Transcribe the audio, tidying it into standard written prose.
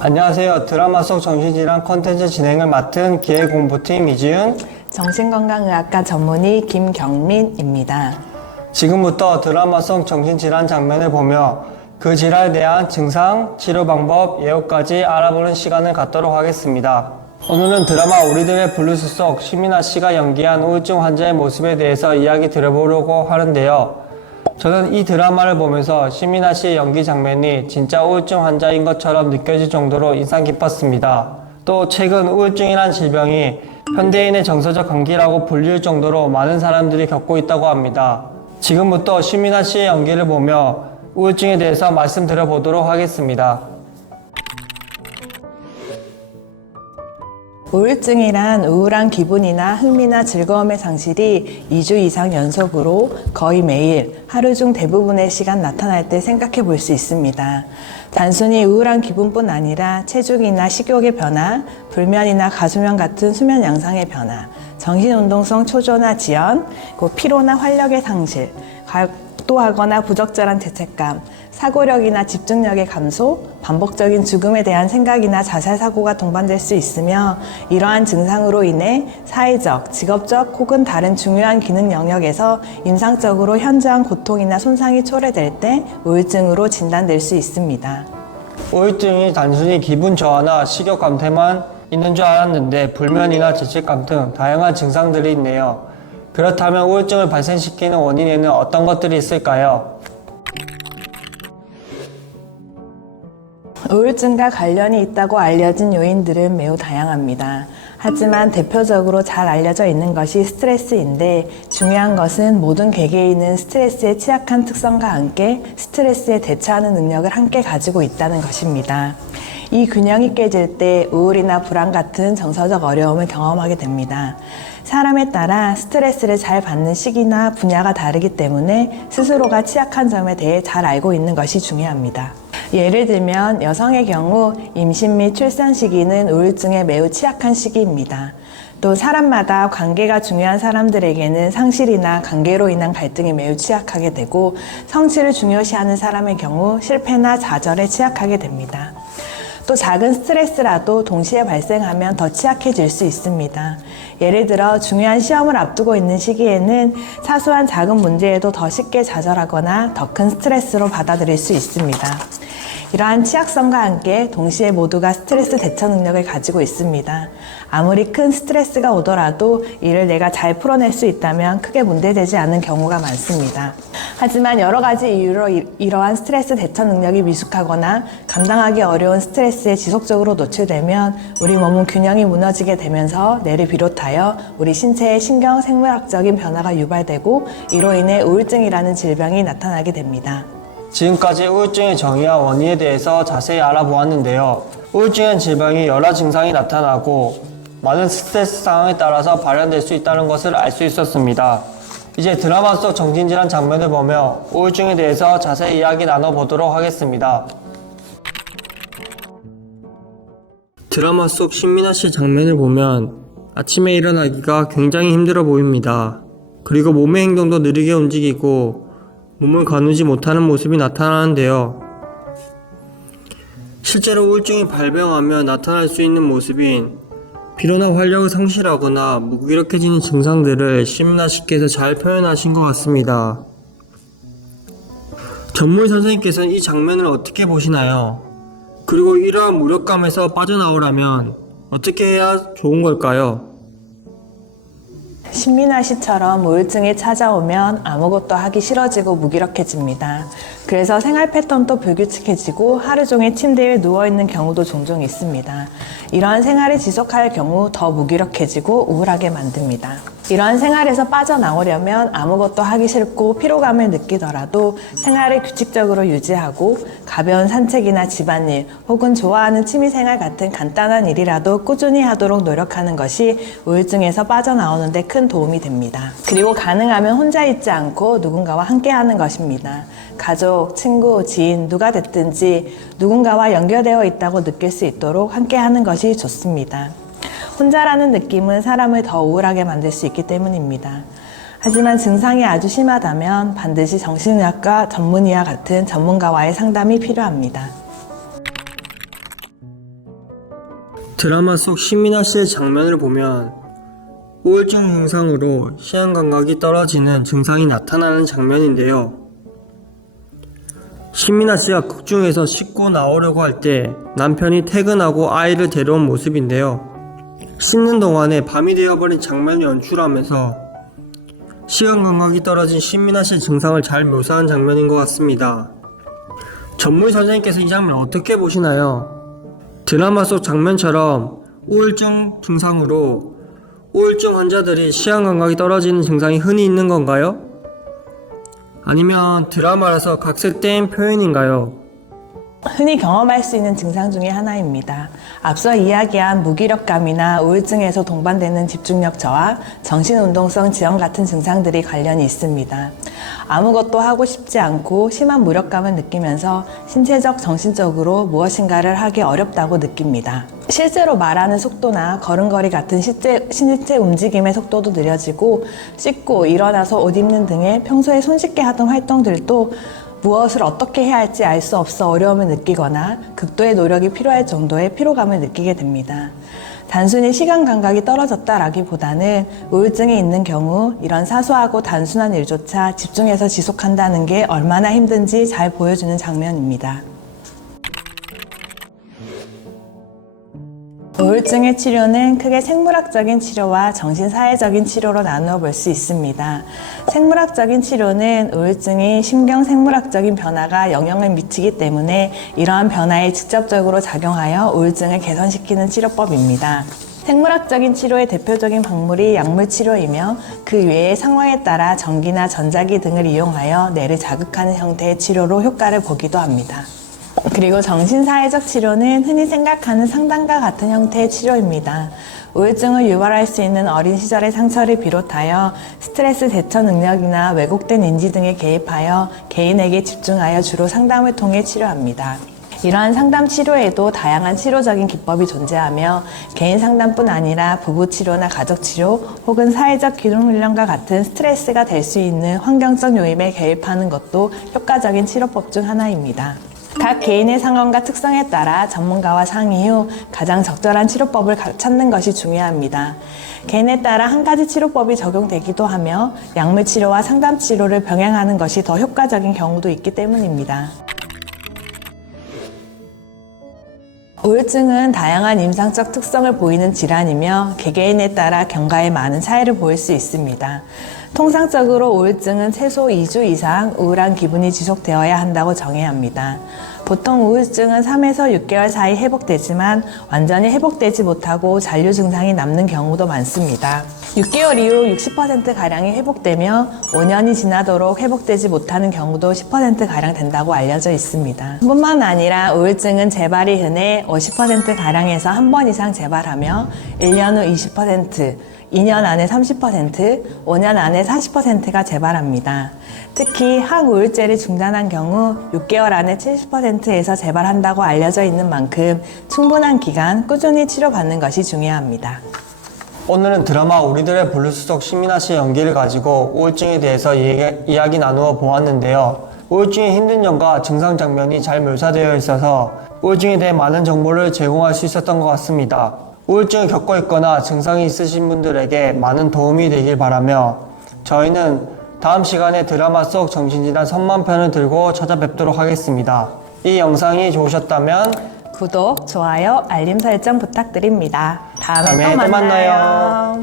안녕하세요. 드라마 속 정신질환 콘텐츠 진행을 맡은 기획공부팀 이지윤, 정신건강의학과 전문의 김경민입니다. 지금부터 드라마 속 정신질환 장면을 보며 그 질환에 대한 증상, 치료 방법, 예후까지 알아보는 시간을 갖도록 하겠습니다. 오늘은 드라마 우리들의 블루스 속 신민아 씨가 연기한 우울증 환자의 모습에 대해서 이야기 들어보려고 하는데요. 저는 이 드라마를 보면서 신민아 씨의 연기 장면이 진짜 우울증 환자인 것처럼 느껴질 정도로 인상 깊었습니다. 또 최근 우울증이란 질병이 현대인의 정서적 감기라고 불릴 정도로 많은 사람들이 겪고 있다고 합니다. 지금부터 신민아 씨의 연기를 보며 우울증에 대해서 말씀드려보도록 하겠습니다. 우울증이란 우울한 기분이나 흥미나 즐거움의 상실이 2주 이상 연속으로 거의 매일 하루 중 대부분의 시간 나타날 때 생각해 볼 수 있습니다. 단순히 우울한 기분뿐 아니라 체중이나 식욕의 변화, 불면이나 가수면 같은 수면 양상의 변화, 정신운동성 초조나 지연, 피로나 활력의 상실, 과도하거나 부적절한 죄책감, 사고력이나 집중력의 감소, 반복적인 죽음에 대한 생각이나 자살사고가 동반될 수 있으며 이러한 증상으로 인해 사회적, 직업적 혹은 다른 중요한 기능 영역에서 임상적으로 현저한 고통이나 손상이 초래될 때 우울증으로 진단될 수 있습니다. 우울증이 단순히 기분 저하나 식욕 감퇴만 있는 줄 알았는데 불면이나 죄책감 등 다양한 증상들이 있네요. 그렇다면 우울증을 발생시키는 원인에는 어떤 것들이 있을까요? 우울증과 관련이 있다고 알려진 요인들은 매우 다양합니다. 하지만 대표적으로 잘 알려져 있는 것이 스트레스인데 중요한 것은 모든 개개인은 스트레스에 취약한 특성과 함께 스트레스에 대처하는 능력을 함께 가지고 있다는 것입니다. 이 균형이 깨질 때 우울이나 불안 같은 정서적 어려움을 경험하게 됩니다. 사람에 따라 스트레스를 잘 받는 시기나 분야가 다르기 때문에 스스로가 취약한 점에 대해 잘 알고 있는 것이 중요합니다. 예를 들면 여성의 경우 임신 및 출산 시기는 우울증에 매우 취약한 시기입니다. 또 사람마다 관계가 중요한 사람들에게는 상실이나 관계로 인한 갈등이 매우 취약하게 되고 성취를 중요시하는 사람의 경우 실패나 좌절에 취약하게 됩니다. 또 작은 스트레스라도 동시에 발생하면 더 취약해질 수 있습니다. 예를 들어 중요한 시험을 앞두고 있는 시기에는 사소한 작은 문제에도 더 쉽게 좌절하거나 더 큰 스트레스로 받아들일 수 있습니다. 이러한 취약성과 함께 동시에 모두가 스트레스 대처 능력을 가지고 있습니다. 아무리 큰 스트레스가 오더라도 이를 내가 잘 풀어낼 수 있다면 크게 문제되지 않은 경우가 많습니다. 하지만 여러 가지 이유로 이러한 스트레스 대처 능력이 미숙하거나 감당하기 어려운 스트레스에 지속적으로 노출되면 우리 몸은 균형이 무너지게 되면서 뇌를 비롯하여 우리 신체의 신경 생물학적인 변화가 유발되고 이로 인해 우울증이라는 질병이 나타나게 됩니다. 지금까지 우울증의 정의와 원인에 대해서 자세히 알아보았는데요. 우울증은 질병이 여러 증상이 나타나고 많은 스트레스 상황에 따라서 발현될 수 있다는 것을 알 수 있었습니다. 이제 드라마 속 정신질환 장면을 보며 우울증에 대해서 자세히 이야기 나눠보도록 하겠습니다. 드라마 속 신민아 씨 장면을 보면 아침에 일어나기가 굉장히 힘들어 보입니다. 그리고 몸의 행동도 느리게 움직이고 몸을 가누지 못하는 모습이 나타나는데요. 실제로 우울증이 발병하면 나타날 수 있는 모습인 피로나 활력을 상실하거나 무기력해지는 증상들을 신민아 씨께서 잘 표현하신 것 같습니다. 전문 선생님께서는 이 장면을 어떻게 보시나요? 그리고 이러한 무력감에서 빠져나오려면 어떻게 해야 좋은 걸까요? 신민아 씨처럼 우울증이 찾아오면 아무것도 하기 싫어지고 무기력해집니다. 그래서 생활 패턴도 불규칙해지고 하루 종일 침대에 누워있는 경우도 종종 있습니다. 이러한 생활을 지속할 경우 더 무기력해지고 우울하게 만듭니다. 이러한 생활에서 빠져나오려면 아무것도 하기 싫고 피로감을 느끼더라도 생활을 규칙적으로 유지하고 가벼운 산책이나 집안일 혹은 좋아하는 취미생활 같은 간단한 일이라도 꾸준히 하도록 노력하는 것이 우울증에서 빠져나오는 데 큰 도움이 됩니다. 그리고 가능하면 혼자 있지 않고 누군가와 함께 하는 것입니다. 가족, 친구, 지인 누가 됐든지 누군가와 연결되어 있다고 느낄 수 있도록 함께 하는 것이 좋습니다. 혼자라는 느낌은 사람을 더 우울하게 만들 수 있기 때문입니다. 하지만 증상이 아주 심하다면 반드시 정신의학과 전문의와 같은 전문가와의 상담이 필요합니다. 드라마 속 신민아 씨의 장면을 보면 우울증 증상으로 시야 감각이 떨어지는 증상이 나타나는 장면인데요. 신민아 씨가 극 중에서 씻고 나오려고 할 때 남편이 퇴근하고 아이를 데려온 모습인데요. 씻는 동안에 밤이 되어버린 장면을 연출하면서 시간 감각이 떨어진 신민아 씨의 증상을 잘 묘사한 장면인 것 같습니다. 전문 선생님께서 이 장면 어떻게 보시나요? 드라마 속 장면처럼 우울증 증상으로 우울증 환자들이 시야 감각이 떨어지는 증상이 흔히 있는 건가요? 아니면 드라마라서 각색된 표현인가요? 흔히 경험할 수 있는 증상 중에 하나입니다. 앞서 이야기한 무기력감이나 우울증에서 동반되는 집중력 저하, 정신운동성 지연 같은 증상들이 관련이 있습니다. 아무것도 하고 싶지 않고 심한 무력감을 느끼면서 신체적, 정신적으로 무엇인가를 하기 어렵다고 느낍니다. 실제로 말하는 속도나 걸음걸이 같은 신체 움직임의 속도도 느려지고 씻고 일어나서 옷 입는 등의 평소에 손쉽게 하던 활동들도 무엇을 어떻게 해야 할지 알 수 없어 어려움을 느끼거나 극도의 노력이 필요할 정도의 피로감을 느끼게 됩니다. 단순히 시간 감각이 떨어졌다라기보다는 우울증이 있는 경우 이런 사소하고 단순한 일조차 집중해서 지속한다는 게 얼마나 힘든지 잘 보여주는 장면입니다. 우울증의 치료는 크게 생물학적인 치료와 정신사회적인 치료로 나누어 볼 수 있습니다. 생물학적인 치료는 우울증이 신경생물학적인 변화가 영향을 미치기 때문에 이러한 변화에 직접적으로 작용하여 우울증을 개선시키는 치료법입니다. 생물학적인 치료의 대표적인 방법이 약물치료이며 그 외의 상황에 따라 전기나 전자기 등을 이용하여 뇌를 자극하는 형태의 치료로 효과를 보기도 합니다. 그리고 정신사회적 치료는 흔히 생각하는 상담과 같은 형태의 치료입니다. 우울증을 유발할 수 있는 어린 시절의 상처를 비롯하여 스트레스 대처 능력이나 왜곡된 인지 등에 개입하여 개인에게 집중하여 주로 상담을 통해 치료합니다. 이러한 상담 치료에도 다양한 치료적인 기법이 존재하며 개인 상담뿐 아니라 부부 치료나 가족 치료 혹은 사회적 기능 훈련과 같은 스트레스가 될 수 있는 환경적 요인에 개입하는 것도 효과적인 치료법 중 하나입니다. 각 개인의 상황과 특성에 따라 전문가와 상의 후 가장 적절한 치료법을 찾는 것이 중요합니다. 개인에 따라 한 가지 치료법이 적용되기도 하며 약물 치료와 상담 치료를 병행하는 것이 더 효과적인 경우도 있기 때문입니다. 우울증은 다양한 임상적 특성을 보이는 질환이며 개개인에 따라 경과에 많은 차이를 보일 수 있습니다. 통상적으로 우울증은 최소 2주 이상 우울한 기분이 지속되어야 한다고 정해야 합니다. 보통 우울증은 3에서 6개월 사이 회복되지만 완전히 회복되지 못하고 잔류 증상이 남는 경우도 많습니다. 6개월 이후 60%가량이 회복되며 5년이 지나도록 회복되지 못하는 경우도 10%가량 된다고 알려져 있습니다. 뿐만 아니라 우울증은 재발이 흔해 50%가량에서 한 번 이상 재발하며 1년 후 20%, 2년 안에 30%, 5년 안에 40%가 재발합니다. 특히 항우울제를 중단한 경우 6개월 안에 70%에서 재발한다고 알려져 있는 만큼 충분한 기간 꾸준히 치료받는 것이 중요합니다. 오늘은 드라마 우리들의 블루스 속 신민아 씨의 연기를 가지고 우울증에 대해서 이야기 나누어 보았는데요. 우울증의 힘든 점과 증상 장면이 잘 묘사되어 있어서 우울증에 대해 많은 정보를 제공할 수 있었던 것 같습니다. 우울증을 겪고 있거나 증상이 있으신 분들에게 많은 도움이 되길 바라며 저희는 다음 시간에 드라마 속 정신질환 선만편을 들고 찾아뵙도록 하겠습니다. 이 영상이 좋으셨다면 구독, 좋아요, 알림 설정 부탁드립니다. 다음에 또 또 만나요. 만나요.